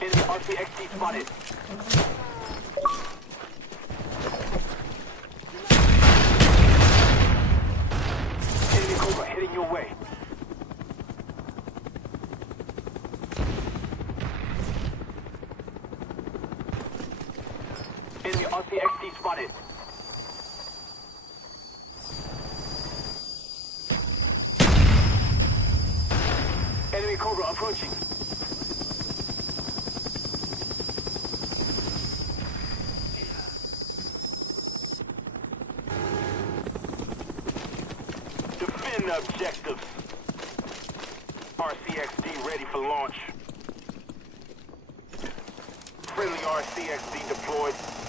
Enemy RCXD spotted. Enemy Cobra heading your way. Enemy RCXD spotted. Enemy Cobra approaching. Defend the objectives. RCXD ready for launch. Friendly RCXD deployed.